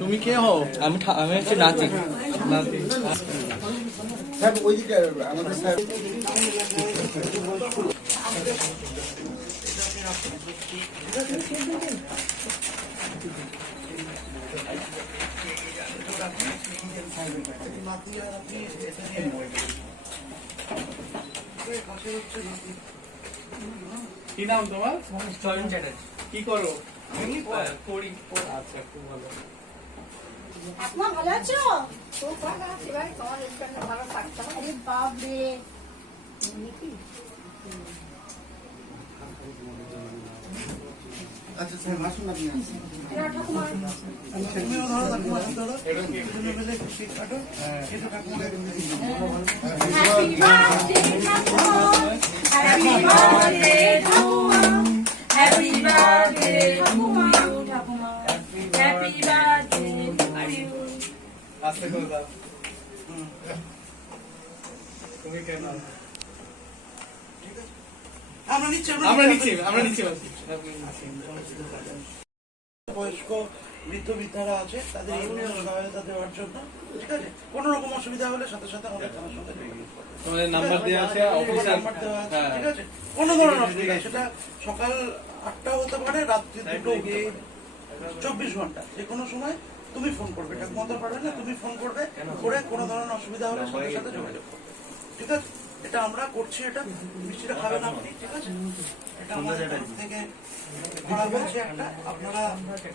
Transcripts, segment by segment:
তুমি কে হও? আমি আমি হচ্ছে নাতি। নাতি স্যার ওইদিকে আমাদের স্যার। কি নাম তোমার? কি করো? করি আচ্ছা খুব ভালো। ঠাকুমা ভালো আছো? খুব ভালো আছি ভাই তোমার জন্য ভালো থাকতে আরে বাপরে। আচ্ছা স্যার আসুন আপনি। আসুন। এরা ঠাকুমা। আস্তে করে দাও। তুমি কেন? আমরা নিচ্ছি আমরা নিচ্ছি। আমরা নিচ্ছি বয়স্ক বৃদ্ধ বৃদ্ধারা আছে তাদের সহায়তা দেওয়ার জন্য ঠিক আছে? কোনো রকম অসুবিধা হলে সাথে সাথে আমাদের থানার সঙ্গে তোমাদের নাম্বার দেওয়া আছে অফিসার নাম্বার দেওয়া আছে, হ্যাঁ। ঠিক আছে? কোনো ধরনের অসুবিধা সেটা সকাল আটটা হতে পারে রাত্রি দুটো চব্বিশ ঘণ্টা যে কোনো সময় তুমি ফোন করবে। এটা মতো পারবে না তুমি ফোন করবে। করে কোনো ধরনের অসুবিধা হলে সাথে সাথে যোগাযোগ করবে। ঠিক আছে? এটা আমরা করছি এটা। মিষ্টিটা খাবেন আপনি ঠিক আছে? এটা আমাদের তরফ থেকে করা হয়েছে একটা। আপনারা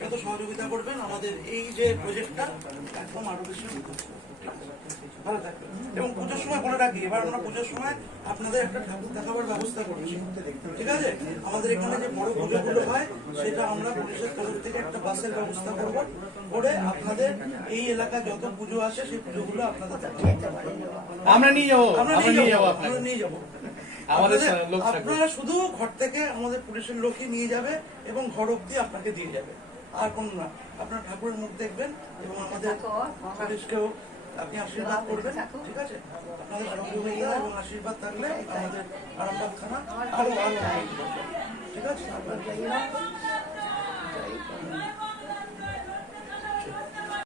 যত সহযোগিতা করবেন। আমাদের এই যে প্রজেক্টটা একদম আরও বেশি? ভালো থাকবে এবং সময় বলে রাখি এবার আমরা পুজোর সময় আপনাদের একটা ঠাকুর দেখাবার ব্যবস্থা করছি ঠিক আছে? আমাদের এখানে যে বড় পুজোগুলো হয় সেটা আমরা পুলিশের তরফ থেকে একটা বাসের ব্যবস্থা করব করে আপনাদের এই এলাকায় যত পুজো আছে সেই পুজোগুলো আপনাদের আমরা নিয়ে যাব আমরা নিয়ে যাব আমরা নিয়ে যাব। আপনারা শুধু ঘর থেকে আমাদের পুলিশের লোকই নিয়ে যাবে এবং ঘর অব্দি আপনাকে দিয়ে যাবে। আর কোন না। আপনার ঠাকুরের মুখ দেখবেন এবং আমাদের পুলিশকেও আপনি আশীর্বাদ করবেন ঠিক আছে? আপনাদের সহযোগিতা এবং আশীর্বাদ থাকলে আমাদের আরামবাগ থানা আরও আরও ঠিক আছে?